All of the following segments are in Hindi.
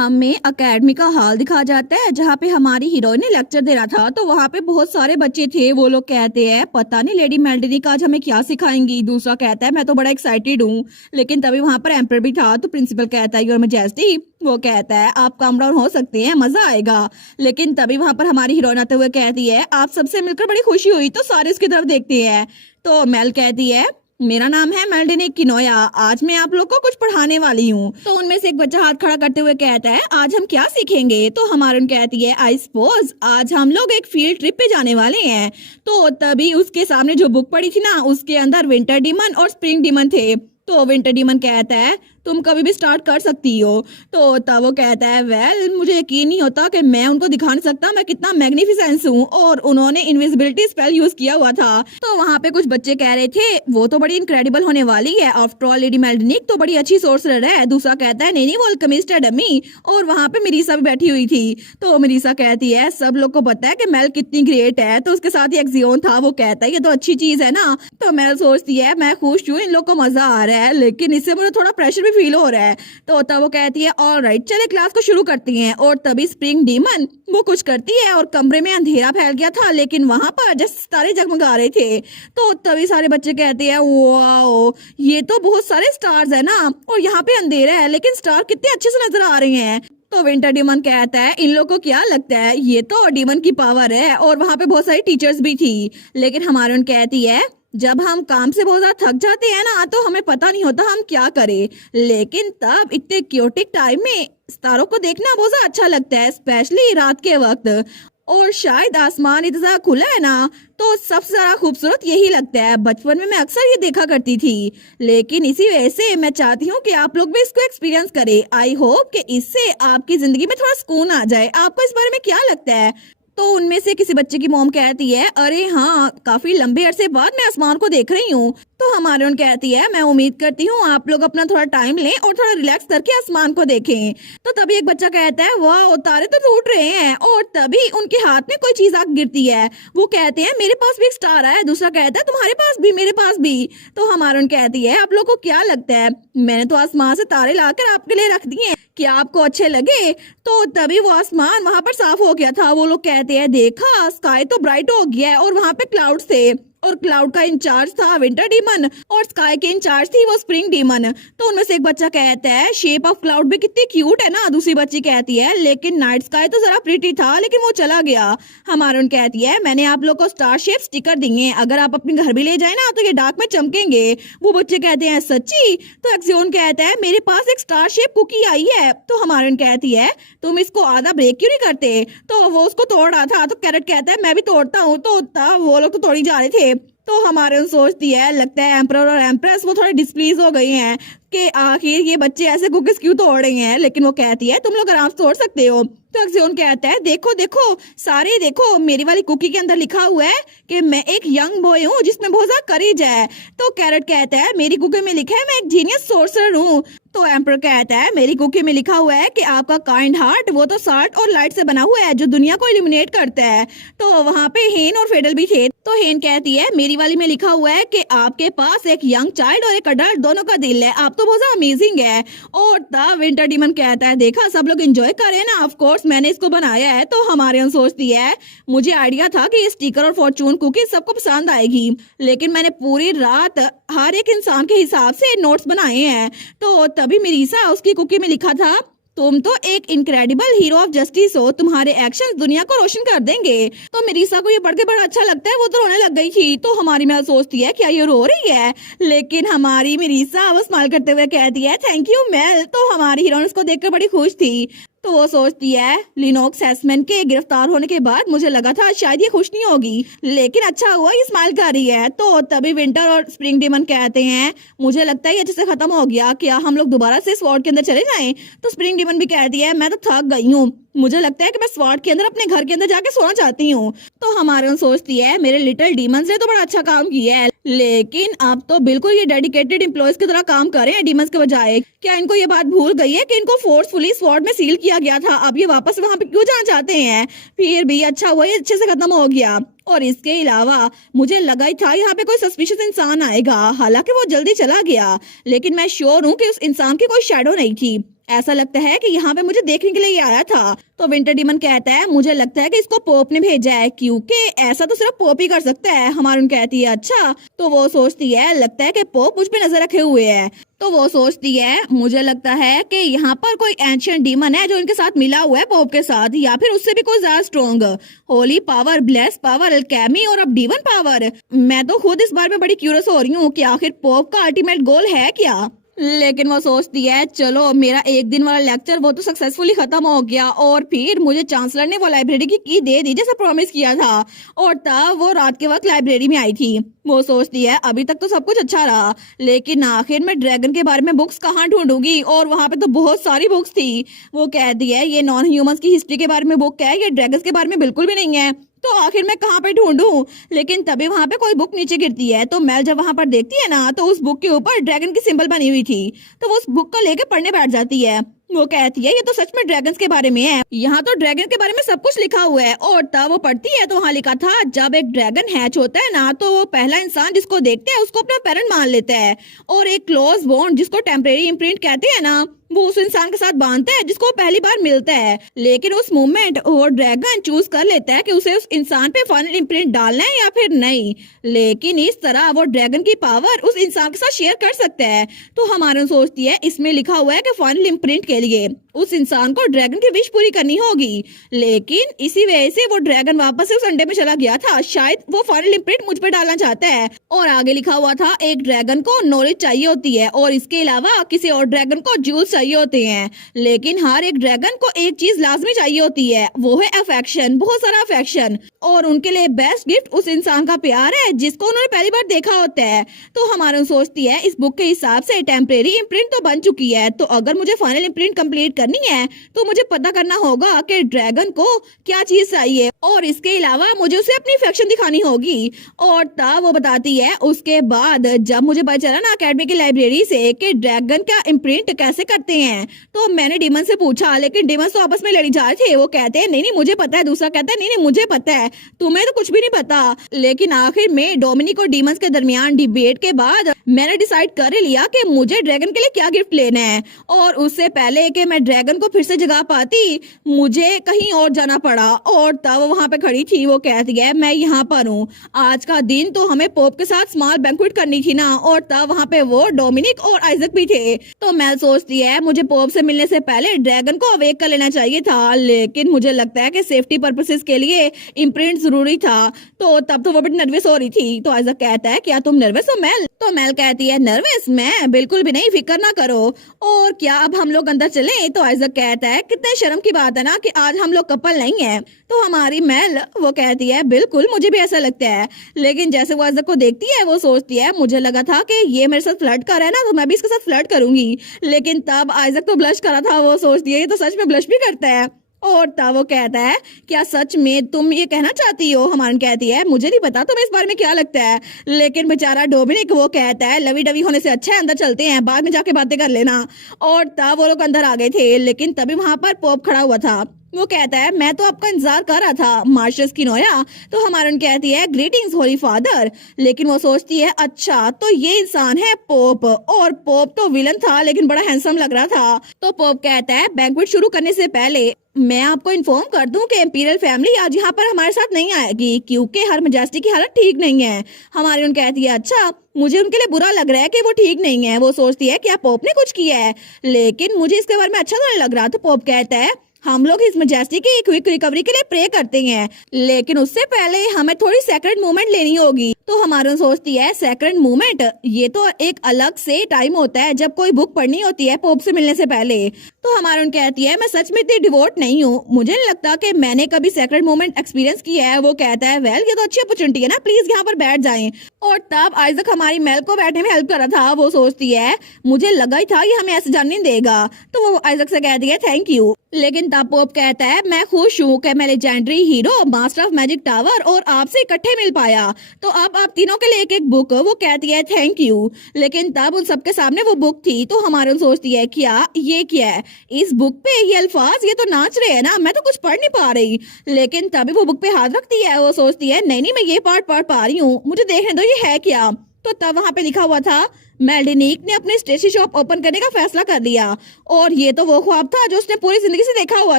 हमें अकेडमी का हॉल दिखा जाता है जहाँ पे हमारी हीरोइन ने लेक्चर दे रहा था। तो वहाँ पे बहुत सारे बच्चे थे। वो लोग कहते हैं पता नहीं लेडी मेल्डिनी का आज हमें क्या सिखाएंगी। दूसरा कहता है मैं तो बड़ा एक्साइटेड हूँ। लेकिन तभी वहाँ पर एम्पर भी था। तो प्रिंसिपल कहता है योर मैजेस्टी, वो कहता है आप काम डाउन हो सकते हैं, मजा आएगा। लेकिन तभी वहाँ पर हमारी हीरोइन आते हुए कहती है आप सबसे मिलकर बड़ी खुशी हुई। तो सारे उसकी तरफ देखते हैं। तो मेल कहती है मेरा नाम है मेल्डिनी किनोया, आज मैं आप लोग को कुछ पढ़ाने वाली हूँ। तो उनमें से एक बच्चा हाथ खड़ा करते हुए कहता है आज हम क्या सीखेंगे। तो हमारी कहती है आई सपोज आज हम लोग एक फील्ड ट्रिप पे जाने वाले हैं। तो तभी उसके सामने जो बुक पड़ी थी ना, उसके अंदर विंटर डीमन और स्प्रिंग डीमन थे। तो विंटर डीमन कहता है तुम कभी भी स्टार्ट कर सकती हो। तो तब वो कहता है वेल मुझे यकीन नहीं होता कि मैं उनको दिखा नहीं सकता मैं कितना मैग्निफिसेंस हूँ। और उन्होंने इनविजिबिलिटी स्पेल यूज किया हुआ था। तो वहाँ पे कुछ बच्चे कह रहे थे वो तो बड़ी इनक्रेडिबल होने वाली है, आफ्टर ऑल लेडी मेल्डिनिक तो बड़ी अच्छी सोर्सरर है। दूसरा कहता है नहीं वो अल्केमिस्ट डमी। और वहाँ पे मिरीसा भी बैठी हुई थी। तो मिरीसा कहती है सब लोग को पता है कि मेल कितनी ग्रेट है। तो उसके साथ ही एक्सियोन था, वो कहता है ये तो अच्छी चीज है ना। तो मेल सोचती है मैं खुश हूँ, इन लोग को मजा आ रहा है, लेकिन इससे मुझे थोड़ा प्रेशर भी फील हो रहा है। तो तब वो कहती है ऑलराइट चले क्लास को शुरू करती हैं। और तभी स्प्रिंग डीमन वो कुछ करती है और कमरे में अंधेरा फैल गया था, लेकिन वहां पर जस्ट सितारे जगमगा रहे थे। तो तभी सारे बच्चे कहते हैं वाओ ये तो बहुत सारे स्टार्स है ना, और यहाँ पे अंधेरा है लेकिन स्टार कितने अच्छे से नजर आ रहे हैं। तो विंटर डीमन कहता है इन लोगों को क्या लगता है ये तो डीमन की पावर है। और वहां पे बहुत सारी टीचर्स भी थी। लेकिन हमारी कहती है जब हम काम से बहुत ज्यादा थक जाते हैं ना तो हमें पता नहीं होता हम क्या करें, लेकिन तब इतने क्योटिक टाइम में सितारों को देखना बहुत ज्यादा अच्छा लगता है, स्पेशली रात के वक्त। और शायद आसमान इतना ज्यादा खुला है ना तो सबसे ज्यादा खूबसूरत यही लगता है। बचपन में मैं अक्सर ये देखा करती थी, लेकिन इसी वजह से मैं चाहती हूँ कि आप लोग भी इसको एक्सपीरियंस करें। आई होप कि इससे आपकी जिंदगी में थोड़ा सुकून आ जाए। आपको इस बारे में क्या लगता है। तो उनमें से किसी बच्चे की मॉम कहती है अरे हाँ काफी लंबे अरसे बाद मैं आसमान को देख रही हूँ। तो हमारे उन कहती है मैं उम्मीद करती हूँ आप लोग अपना थोड़ा टाइम लें और थोड़ा रिलैक्स करके आसमान को देखें। तो तभी एक बच्चा कहता है वाह तारे तो टूट रहे हैं। और तभी उनके हाथ में कोई चीज आग गिरती है। वो कहते हैं मेरे पास भी एक स्टार है। दूसरा कहता है तुम्हारे पास भी, मेरे पास भी। तो हमारे उन कहती है आप लोग को क्या लगता है मैंने तो आसमान से तारे लाकर आपके लिए रख दिए, क्या आपको अच्छे लगे। तो तभी वो आसमान वहां पर साफ हो गया था। वो लोग कहते हैं देखा स्काई तो ब्राइट हो गया है। और वहां पे क्लाउड्स थे और क्लाउड का इंचार्ज था विंटर डीमन और स्काई के इंचार्ज थी वो स्प्रिंग डीमन। तो उनमें से एक बच्चा कहता है शेप ऑफ क्लाउड भी कितनी क्यूट है ना। दूसरी बच्ची कहती है लेकिन नाइट स्काई तो जरा प्रिटी था लेकिन वो चला गया। हमारे उन कहती है मैंने आप लोग को स्टार शेप स्टिकर दिए, अगर आप अपने घर भी ले जाए ना तो ये डार्क में चमकेंगे। वो बच्चे कहते हैं सच्ची। तो एक्सियोन कहता है मेरे पास एक स्टार शेप कुकी आई है। तो हमारे उन कहती है तुम इसको आधा ब्रेक क्यों नहीं करते। तो वो उसको तोड़ रहा था। तो कैरेट कहता है मैं भी तोड़ता हूँ। तो वो लोग तो तोड़ी जा रहे थे। तो हमारे उन सोचती है लगता है एम्परर और एम्प्रेस वो थोड़े डिस्प्लीज हो गई हैं कि आखिर ये बच्चे ऐसे कुकीज क्यों तोड़ रहे हैं। लेकिन वो कहती है तुम लोग आराम से तोड़ सकते हो। तो एक्सियोन कहता है देखो देखो सारे देखो मेरी वाली कुकी के अंदर लिखा हुआ है कि मैं एक यंग बॉय हूँ जिसमें बहुत ज्यादा करेज है। तो कैरेट कहता है मेरी कुकी में लिखा है मैं एक जीनियस सोर्सरर हूँ। तो एम्पर कहता है मेरी कुकी में लिखा हुआ है कि आपका काइंड हार्ट वो तो साल्ट और लाइट से बना हुआ है जो दुनिया को इल्यूमिनेट करता है। तो वहाँ पे हेन और फेडल भी थे। तो हेन कहती है मेरी वाली में लिखा हुआ है कि आपके पास एक यंग चाइल्ड और एक अडल्ट दोनों का दिल है, आप तो बहुत ज्यादा अमेजिंग है। और द विंटर डीमन कहता है देखा सब लोग एंजॉय कर रहे हैं ना, ऑफ कोर्स मैंने इसको बनाया है। तो हमारे यहाँ सोचती है मुझे आइडिया था कि ये स्टिकर और फॉर्चून कुकी सबको पसंद आएगी, लेकिन मैंने पूरी रात हर एक इंसान के हिसाब से नोट्स बनाए हैं। तो तभी मिरीसा उसकी कुकी में लिखा था तुम तो एक इनक्रेडिबल हीरो ऑफ जस्टिस हो, तुम्हारे एक्शंस दुनिया को रोशन कर देंगे। तो मिरीसा को ये पढ़ के बड़ा अच्छा लगता है, वो तो रोने लग गई थी। तो हमारी मेल सोचती है क्या ये रो रही है, लेकिन हमारी मिरीसा वो स्माइल करते हुए कहती है थैंक यू मेल। तो हमारी हीरोइन उसको देखकर बड़ी खुश थी। तो वो सोचती है लिनोक्स सेसमैन के गिरफ्तार होने के बाद मुझे लगा था शायद ये खुश नहीं होगी, लेकिन अच्छा हुआ ये स्माइल कर रही है। तो तभी विंटर और स्प्रिंग डीमन कहते हैं मुझे लगता है ये अच्छे से खत्म हो गया, क्या हम लोग दोबारा से स्वॉर्ड के अंदर चले जाएं। तो स्प्रिंग डीमन भी कहती है मैं तो थक गई हूँ, मुझे लगता है कि मैं स्वॉर्ड के अंदर अपने घर के अंदर जाके सोना चाहती हूँ। तो हमारे सोचती है मेरे लिटिल डीमंस ने तो बड़ा अच्छा काम किया है, लेकिन अब तो बिल्कुल ये डेडिकेटेड एम्प्लॉयज की तरह काम कर रहे हैं डीमंस के बजाय। क्या इनको ये बात भूल गई है कि इनको फोर्सफुली स्वॉर्ड में सील किया गया था, अब ये वापस वहां पे क्यों जाना चाहते हैं। फिर भी अच्छा हुआ ये अच्छे से खत्म हो गया। और इसके अलावा मुझे लगा ही था यहाँ पे कोई सस्पिशियस इंसान आएगा। हालांकि वो जल्दी चला गया, लेकिन मैं श्योर हूँ कि उस इंसान की कोई शैडो नहीं थी। ऐसा लगता है कि यहाँ पे मुझे देखने के लिए ये आया था। तो विंटर डीमन कहता है मुझे लगता है कि इसको पोप ने भेजा है, क्योंकि ऐसा तो सिर्फ पोप ही कर सकता है। हमारून कहती है अच्छा। तो वो सोचती है लगता है कि पोप मुझ पे नजर रखे हुए है। तो वो सोचती है मुझे लगता है कि यहाँ पर कोई एंशिएंट डीमन है जो इनके साथ मिला हुआ है पोप के साथ, या फिर उससे भी कोई ज्यादा strong. Holi power, bless power, Alchemy और अब डीमन पावर। मैं तो खुद इस बारे में बड़ी क्यूरियस हो रही हूँ कि आखिर पोप का अल्टीमेट गोल है क्या। लेकिन वो सोचती है चलो मेरा एक दिन वाला लेक्चर वो तो सक्सेसफुली खत्म हो गया, और फिर मुझे चांसलर ने वो लाइब्रेरी की दे दी जैसा प्रॉमिस किया था, और तब वो रात के वक्त लाइब्रेरी में आई थी। वो सोचती है अभी तक तो सब कुछ अच्छा रहा, लेकिन आखिर में ड्रैगन के बारे में बुक्स कहाँ ढूंढूंगी, और वहां पे तो बहुत सारी बुक्स थी। वो कहती है ये नॉन ह्यूमंस की हिस्ट्री के बारे में बुक है, ये ड्रैगन्स के बारे में बिल्कुल भी नहीं है, तो आखिर मैं कहाँ पे ढूंढूं। लेकिन तभी वहां पे कोई बुक नीचे गिरती है। तो मेल जब वहां पर देखती है ना, तो उस बुक के ऊपर ड्रैगन की सिंबल बनी हुई थी। तो वो उस बुक को लेके पढ़ने बैठ जाती है। वो कहती है ये तो सच में ड्रैगन्स के बारे में है, यहाँ तो ड्रैगन के बारे में सब कुछ लिखा हुआ है। और तब वो पढ़ती है तो वहाँ लिखा था जब एक ड्रैगन हैच होता है ना, तो वो पहला इंसान जिसको देखते हैं उसको अपना पेरेंट मान लेता है, और एक क्लोज बॉन्ड जिसको टेम्परेरी इम्प्रिंट कहते हैं ना, वो उस इंसान के साथ बांधता है जिसको पहली बार मिलता है। लेकिन उस मोमेंट वो ड्रैगन चूज कर लेता है कि उसे उस इंसान पे फाइनल इम्प्रिंट डालना है या फिर नहीं। लेकिन इस तरह वो ड्रैगन की पावर उस इंसान के साथ शेयर कर सकता है। तो हमारे सोचती है इसमें लिखा हुआ है कि फाइनल इम्प्रिंट के लिए उस इंसान को ड्रैगन की विश पूरी करनी होगी। लेकिन इसी वजह से वो ड्रैगन वापस से उस अंडे में चला गया था। शायद वो फाइनल इम्प्रिंट मुझ पे डालना चाहता है। और आगे लिखा हुआ था एक ड्रैगन को नॉलेज चाहिए होती है, और इसके अलावा किसी और ड्रैगन को जूल्स चाहिए होते हैं। लेकिन हर एक ड्रैगन को एक चीज लाजमी चाहिए होती है, वो है अफेक्शन, बहुत सारा अफेक्शन। और उनके लिए बेस्ट गिफ्ट उस इंसान का प्यार है जिसको उन्होंने पहली बार देखा होता है। तो हमारे सोचती है इस बुक के हिसाब से टेम्परेरी इम्प्रिंट तो बन चुकी है, तो अगर मुझे फाइनल इम्प्रिंट कंप्लीट करनी है तो मुझे पता करना होगा कि ड्रैगन को क्या चीज चाहिए, और इसके अलावा मुझे उसे अपनी अफेक्शन दिखानी होगी। और तब वो बताती है उसके बाद जब मुझे पता चला ना अकेडमी की लाइब्रेरी से कि ड्रैगन का इम्प्रिंट कैसे करते हैं, तो मैंने डीमन से पूछा, लेकिन डीमन तो आपस में लड़ी जा रहे थे। वो कहते हैं नहीं नहीं मुझे पता है, दूसरा कहता है नहीं नहीं मुझे पता है, तुम्हें तो कुछ भी नहीं पता। लेकिन आखिर में डोमिनिक और डीमंस के दरमियान डिबेट के बाद मैंने डिसाइड कर लिया कि मुझे ड्रैगन के लिए क्या गिफ्ट लेना है। और उससे पहले कि मैं ड्रैगन को फिर से जगा पाती, मुझे कहीं और जाना पड़ा। और तब वहां पे खड़ी थी। वो कहती है मैं यहाँ पर हूँ, आज का दिन तो हमें पोप के साथ स्मॉल बैंक्वेट करनी थी ना। और तब वहां पे वो डोमिनिक और आइजक भी थे। तो मैं सोचती है मुझे पोप से मिलने से पहले ड्रैगन को अवेक कर लेना चाहिए था, लेकिन मुझे लगता है कि सेफ्टी पर्पसेस के लिए इम्प्रिंट जरूरी था। तो तब तो वो बड़ी नर्वस हो रही थी। तो आइजक कहता है क्या तुम नर्वस हो मेल? तो मेल कहती है नर्वस मैं बिल्कुल भी नहीं, फिक्र ना करो। और क्या अब हम लोग अंदर चले? तो आइजक कहता है कितने शर्म की बात है ना कि आज हम लोग कपल नहीं है। तो हमारी मेल वो कहती है बिल्कुल मुझे भी ऐसा लगता है। लेकिन जैसे वो आइजक को देखती है वो सोचती है मुझे लगा था कि ये मेरे साथ फ्लर्ट कर रहा है ना, तो मैं भी इसके साथ फ्लर्ट करूंगी। लेकिन तब आइजक तो ब्लश करा था। वो सोचती है ये तो सच में ब्लश भी करता है। और तब वो कहता है क्या सच में तुम ये कहना चाहती हो? हमारन कहती है मुझे नहीं पता तुम्हें इस बारे में क्या लगता है। लेकिन बेचारा डोमिनिक वो कहता है लवी डवी होने से अच्छा है अंदर चलते हैं, बाद में जाके बातें कर लेना। और तब वो लोग अंदर आ गए थे, लेकिन तभी वहां पर पोप खड़ा हुआ था। वो कहता है मैं तो आपका इंतजार कर रहा था मार्शस की नोया। तो हमारन कहती है ग्रीटिंग्स होली फादर। लेकिन वो सोचती है अच्छा तो ये इंसान है पोप, और पोप तो विलन था लेकिन बड़ा हैंडसम लग रहा था। तो पोप कहता है बैंक्वेट शुरू करने से पहले मैं आपको इन्फॉर्म कर दूं कि इंपीरियल फैमिली आज यहाँ पर हमारे साथ नहीं आएगी, क्योंकि हर मजेस्टी की हालत ठीक नहीं है। हमारी उन कहती है अच्छा मुझे उनके लिए बुरा लग रहा है कि वो ठीक नहीं है। वो सोचती है क्या पोप ने कुछ किया है, लेकिन मुझे इसके बारे में अच्छा तो नहीं लग रहा। तो पोप कहता है हम लोग इस मजेस्टी की क्विक रिकवरी के लिए प्रे करते हैं, लेकिन उससे पहले हमें थोड़ी सेक्रेट मूवमेंट लेनी होगी। तो हमारे सोचती है सेक्रेट मूवमेंट ये तो एक अलग से टाइम होता है जब कोई बुक पढ़नी होती है पोप से मिलने से पहले। तो हमारे कहती है मैं सच में इतनी डिवोट नहीं हूँ, मुझे नहीं लगता कि मैंने कभी सेक्रेट मूवमेंट एक्सपीरियंस किया है। वो कहता है वेल ये तो अच्छी अपॉर्चुनिटी है ना, प्लीज यहाँ पर बैठ जाएं। और तब आइजक हमारी मेल को बैठने में हेल्प कर रहा था। वो सोचती है मुझे लगा ही था ये हमें ऐसे जाने नहीं देगा। तो वो आइजक से कहती है थैंक यू। लेकिन तब पोप कहता है मैं खुश हूँ कि मैं legendary hero master of magic tower और आपसे इकट्ठे मिल पाया, तो अब आप तीनों के लिए एक एक बुक। वो कहती है थैंक यू। लेकिन तब उन सबके सामने वो बुक थी, तो हमारे सोचती है क्या है इस बुक पे ये अल्फाज, ये तो नाच रहे हैं ना, मैं तो कुछ पढ़ नहीं पा रही। लेकिन तभी वो बुक पे हाथ रखती है। वो सोचती है नहीं नहीं, मैं ये पार्ट पढ़ पा रही हूँ, मुझे देखने दो ये है क्या। तो तब वहां पे लिखा हुआ था मेल्डिनिक ने अपनी स्टेशनरी शॉप ओपन करने का फैसला कर लिया। और ये तो वो ख्वाब था जो उसने पूरी जिंदगी से देखा हुआ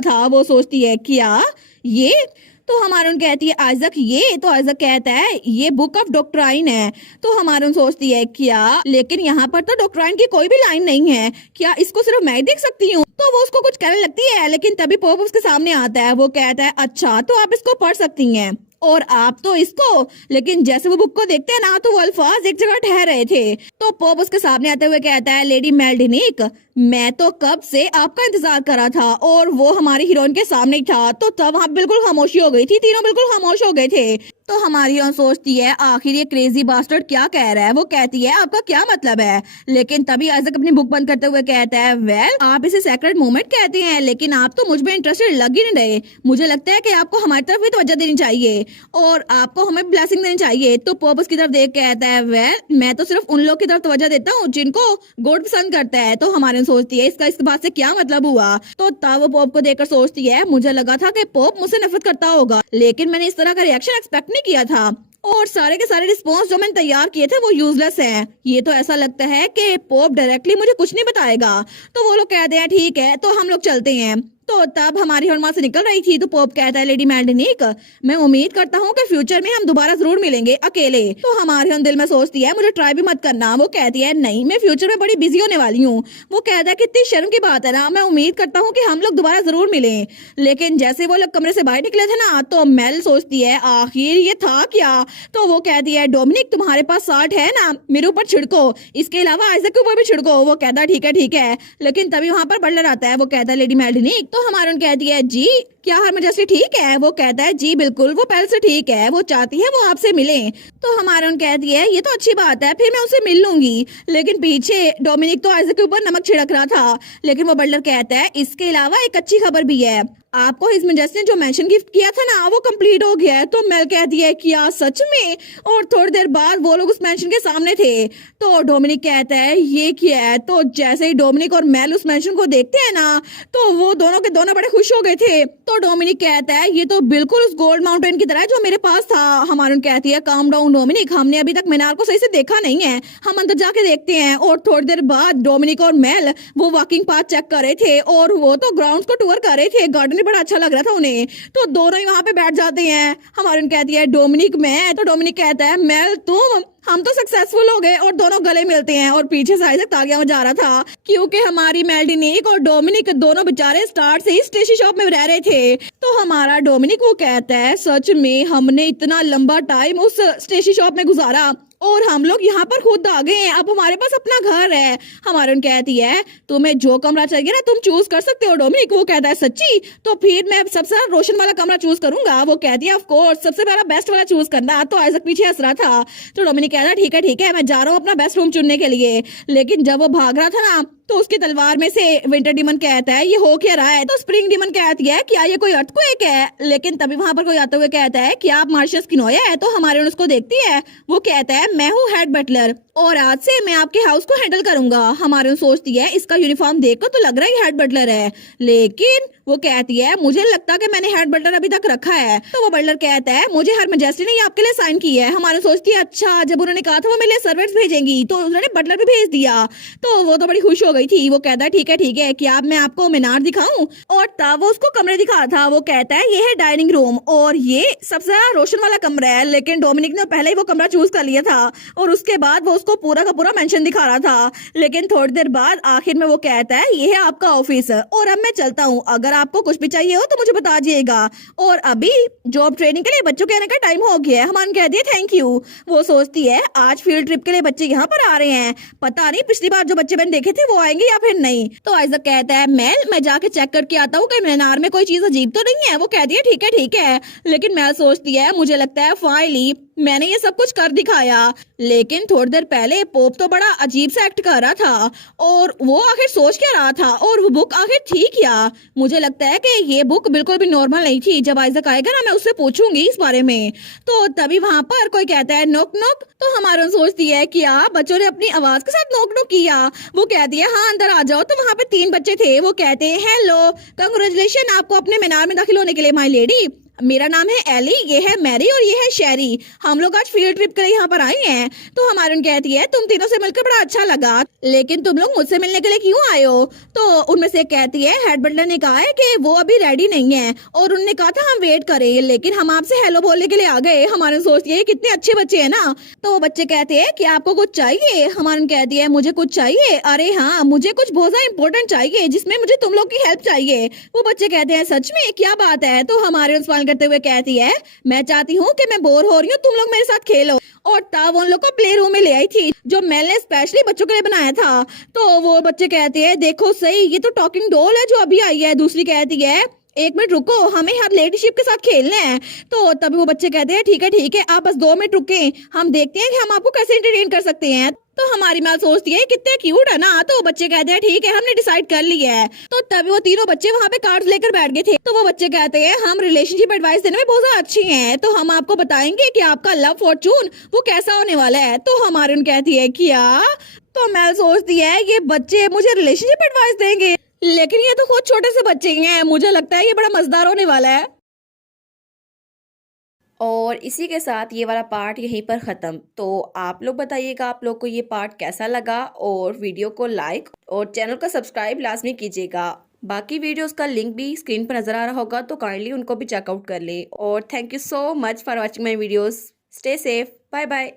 था। वो सोचती है क्या ये, तो हमारून कहती है आइजक ये, तो आइजक कहता है ये बुक ऑफ डॉक्ट्राइन है। तो हमारून सोचती है क्या, लेकिन यहाँ पर तो डॉक्ट्राइन की कोई भी लाइन नहीं है, क्या इसको सिर्फ मैं ही देख सकती हूँ। तो वो उसको कुछ कहने लगती है, लेकिन तभी पोप उसके सामने आता है। वो कहता है अच्छा तो आप इसको पढ़ सकती हैं और आप तो इसको। लेकिन जैसे वो बुक को देखते हैं ना, तो वो अल्फाज एक जगह ठहर रहे थे। तो पोप उसके सामने आते हुए कहता है लेडी मेल्डिनिक, मैं तो कब से आपका इंतजार कर रहा था, और वो हमारी हीरोइन के सामने ही था। तो तब वहाँ बिल्कुल खामोशी हो गई थी, तीनों बिल्कुल खामोश हो गए थे। तो हमारी हीरोइन सोचती है आखिर ये क्रेजी बास्टर्ड क्या कह रहा है। वो कहती है आपका क्या मतलब है। लेकिन तभी आइजक अपनी बुक बंद करते हुए कहता है वेल आप इसे सेक्रेट मोमेंट कहते हैं, लेकिन आप तो मुझ में इंटरेस्टेड लग ही नहीं रहे। मुझे लगता है कि आपको हमारी तरफ भी तवज्जो देनी चाहिए और आपको हमें ब्लेसिंग देनी चाहिए। तो पोप उसकी तरफ देख कहता है वेल मैं तो सिर्फ उन लोग की तरफ तवज्जो देता हूँ जिनको गॉड पसंद करता है। तो हमारे सोचती है इसका इस बात से क्या मतलब हुआ। तो तब वो पोप को देखकर सोचती है मुझे लगा था कि पोप मुझसे नफरत करता होगा, लेकिन मैंने इस तरह का रिएक्शन एक्सपेक्ट नहीं किया था, और सारे के सारे रिस्पॉन्स जो मैंने तैयार किए थे वो यूजलेस हैं। ये तो ऐसा लगता है कि पोप डायरेक्टली मुझे कुछ नहीं बताएगा। तो वो लोग कहते हैं ठीक है तो हम लोग चलते हैं। तो तब हमारी हर वहां से निकल रही थी, तो पोप कहता है लेडी मेल्डिनिक मैं उम्मीद करता हूँ कि फ्यूचर में हम दोबारा जरूर मिलेंगे अकेले। तो हमारी हम दिल में सोचती है मुझे ट्राई भी मत करना। वो कहती है नहीं मैं फ्यूचर में बड़ी बिजी होने वाली हूँ। वो कहता है कितनी शर्म की बात है ना, मैं उम्मीद करता हूँ कि हम लोग दोबारा जरूर मिलें। लेकिन जैसे वो लोग कमरे से बाहर निकले थे ना, तो मेल सोचती है आखिर ये था क्या। तो वो कहती है डोमिनिक तुम्हारे पास साल्ट है ना, मेरे ऊपर छिड़को, इसके अलावा आइजक के ऊपर भी छिड़को। वो कहता है ठीक है। लेकिन तभी वहां पर बटलर आता है। वो कहता है लेडी मेल्डिनिक, तो हमारे कहती है जी क्या हर मजस्टी ठीक है। वो कहता है जी बिल्कुल वो पहले से ठीक है, वो चाहती है वो आपसे मिले। तो हमारे कहती है ये तो अच्छी बात है, फिर मैं उसे मिल लूंगी। लेकिन पीछे डोमिनिक तो आइजक के ऊपर नमक छिड़क रहा था। लेकिन वो बटलर कहता है इसके अलावा एक अच्छी खबर भी है, आपको हिज मेजेस्टी ने जो मेंशन गिफ्ट किया था ना वो कंप्लीट हो गया है। तो मेल कहती है क्या सच में। और थोड़ी देर बाद वो लोग उस मेंशन के सामने थे। तो डोमिनिक कहता है ये क्या है। तो जैसे ही डोमिनिक और मेल उस मेंशन को देखते हैं ना, तो वो दोनों के दोनों बड़े खुश हो गए थे। तो डोमिनिक कहता है ये तो बिल्कुल उस गोल्ड माउंटेन की तरह है जो मेरे पास था। हमारे कहती है काम डाउन डोमिनिक, हमने अभी तक मीनार को सही से देखा नहीं है, हम अंदर जाके देखते हैं। और थोड़ी देर बाद डोमिनिक और मेल वो वॉकिंग पाथ चेक कर रहे थे और वो तो ग्राउंड को टूर कर रहे थे, गार्डन बड़ा अच्छा लग रहा था उन्हें। तो दोनों ही वहां पे बैठ जाते हैं। हमारे कहती है डोमिनिक मैं, तो डोमिनिक कहता है मेल तुम, हम तो सक्सेसफुल हो गए। और दोनों गले मिलते हैं और पीछे से आइजक तालियां बजा रहा था, क्योंकि हमारी मेल्डिनिक और डोमिनिक दोनों बेचारे स्टार्ट से ही स्टेशनरी शॉप में रह रहे थे। तो हमारा डोमिनिक वो कहता है सच में हमने इतना लंबा टाइम उस स्टेशनरी शॉप में गुजारा और हम लोग यहाँ पर खुद आ गए हैं, अब हमारे पास अपना घर है। हमारे कहती है तुम्हें जो कमरा चाहिए ना तुम चूज कर सकते हो डोमिनिक। वो कहता है सच्ची, तो फिर मैं सबसे रोशन वाला कमरा चूज करूंगा। वो कहती है ऑफ कोर्स सबसे पहला बेस्ट वाला चूज करना। तो आइजक पीछे हंस रहा था। तो डोमिनिक कहता है ठीक है मैं जा रहा हूँ अपना बेस्ट रूम चुनने के लिए। लेकिन जब वो भाग रहा था ना, तो उसकी तलवार में से विंटर डीमन कहता है ये हो क्या रहा है। तो स्प्रिंग डीमन कहती है क्या ये कोई अर्थक्वेक है। लेकिन तभी वहां पर कोई आते हुए कहता है क्या आप मार्शस किनोया है। तो हमारे उसको देखती है। वो कहता है मैं हूँ हेड बटलर और आज से मैं आपके हाउस को हैंडल करूंगा। हमारे सोचती है इसका यूनिफॉर्म देखकर तो लग रहा है हेड बटलर है, लेकिन वो कहती है मुझे लगता कि मैंने हेड बटलर अभी तक रखा है। तो वो बटलर कहता है मुझे हर मजेस्टी ने आपके लिए साइन की है। हमारे सोचती है अच्छा, जब उन्होंने कहा था वो मेरे लिए सर्वेंट्स भेजेंगी तो उन्होंने बटलर भी भेज दिया। तो वो तो बड़ी खुश हो गई थी। वो कहता है ठीक है कि आप मैं आपको मीनार दिखाऊं। और तब वो उसको कमरे दिखा था। वो कहता है ये है डाइनिंग रूम और ये सबसे रोशन वाला कमरा है। लेकिन डोमिनिक ने पहले ही वो कमरा चूज कर लिया था और उसके बाद वो उसको पूरा का पूरा मेंशन दिखा रहा था। लेकिन थोड़ी देर बाद आखिर में वो कहता है ये है आपका ऑफिस और अब मैं चलता हूँ, अगर आपको कुछ भी चाहिए हो तो मुझे बता दीजिएगा। और अभी जॉब ट्रेनिंग के लिए बच्चों के आने का टाइम हो गया है। हमारे कहती है थैंक यू। वो सोचती है आज फील्ड ट्रिप के लिए बच्चे यहाँ पर आ रहे हैं, पता नहीं पिछली बार जो बच्चे मैंने देखे थे वो आएंगे या फिर नहीं। तो आइजक कहता है मेल मैं जाके चेक करके आता हूँ कि मीनार में कोई चीज अजीब तो नहीं है। वो कहती है ठीक है। लेकिन मेल सोचती है मुझे लगता है फाइनली मैंने ये सब कुछ कर दिखाया। लेकिन थोड़ी देर पहले पोप तो बड़ा अजीब सा एक्ट कर रहा था, और वो आखिर सोच क्या रहा था, और वो बुक आखिर थी क्या? मुझे लगता है कि ये बुक बिल्कुल भी नॉर्मल नहीं थी। जब आइजक आएगा ना, मैं उससे पूछूंगी इस बारे में। तो तभी वहां पर कोई कहता है नोक नोक। तो हमारा सोचती है कि बच्चों ने अपनी आवाज के साथ नोक नोक किया। वो कहती है हाँ अंदर आ जाओ। तो वहां पे 3 बच्चे थे। वो कहते हैं हेलो, कंग्रेचुलेशन आपको अपने मीनार में दाखिल होने के लिए माय लेडी। मेरा नाम है एली, ये है मैरी और ये है शेरी। हम लोग आज फील्ड ट्रिप के लिए यहाँ पर आए हैं। तो हमारे कहती है तुम तीनों से मिलकर बड़ा अच्छा लगा, लेकिन तुम लोग मुझसे मिलने के लिए क्यों आए हो? तो उनमें से कहती है हेड बटलर ने कहा है कि वो अभी रेडी नहीं है, और उन्होंने कहा था हम वेट करें, लेकिन हम आपसे हेलो बोलने के लिए आ गए। हमारे सोचती है कितने अच्छे बच्चे हैं ना। तो वो बच्चे कहते हैं कि आपको कुछ चाहिए? हमारे कहती है मुझे कुछ चाहिए, अरे हाँ मुझे कुछ बहुत ज्यादा इंपॉर्टेंट चाहिए जिसमें मुझे तुम लोग की हेल्प चाहिए। वो बच्चे कहते हैं सच में, क्या बात है? तो हमारे करते हुए कहती है मैं चाहती हूँ कि मैं बोर हो रही हूँ, तुम लोग मेरे साथ खेलो। और तब उन लोग को प्ले रूम में ले आई थी जो मैंने स्पेशली बच्चों के लिए बनाया था। तो वो बच्चे कहते हैं देखो सही, ये तो टॉकिंग डॉल है जो अभी आई है। दूसरी कहती है एक मिनट रुको, हमें हर लेडीशिप के साथ खेलना है। तो तभी वो बच्चे कहते हैं ठीक है आप बस 2 मिनट रुके, हम देखते हैं कि हम आपको कैसे एंटरटेन कर सकते हैं। तो हमारी माँ सोचती है कितने क्यूट है ना। तो बच्चे कहते हैं ठीक है हमने डिसाइड कर लिया है। तो तभी वो तीनों बच्चे वहाँ पे कार्ड्स लेकर बैठ गए थे। तो वो बच्चे कहते हैं हम रिलेशनशिप एडवाइस देने में बहुत ज्यादा अच्छी हैं, तो हम आपको बताएंगे कि आपका लव फॉर्चून वो कैसा होने वाला है। तो हमारी उन कहती है क्या? तो मैं सोचती है ये बच्चे मुझे रिलेशनशिप एडवाइस देंगे, लेकिन ये तो खुद छोटे से बच्चे ही हैं। मुझे लगता है ये बड़ा मजेदार होने वाला है। और इसी के साथ ये वाला पार्ट यहीं पर ख़त्म। तो आप लोग बताइएगा आप लोग को ये पार्ट कैसा लगा, और वीडियो को लाइक और चैनल को सब्सक्राइब लाजमी कीजिएगा। बाकी वीडियोस का लिंक भी स्क्रीन पर नज़र आ रहा होगा, तो काइंडली उनको भी चेकआउट कर ले। और thank you so much for watching my videos. Stay safe, bye bye.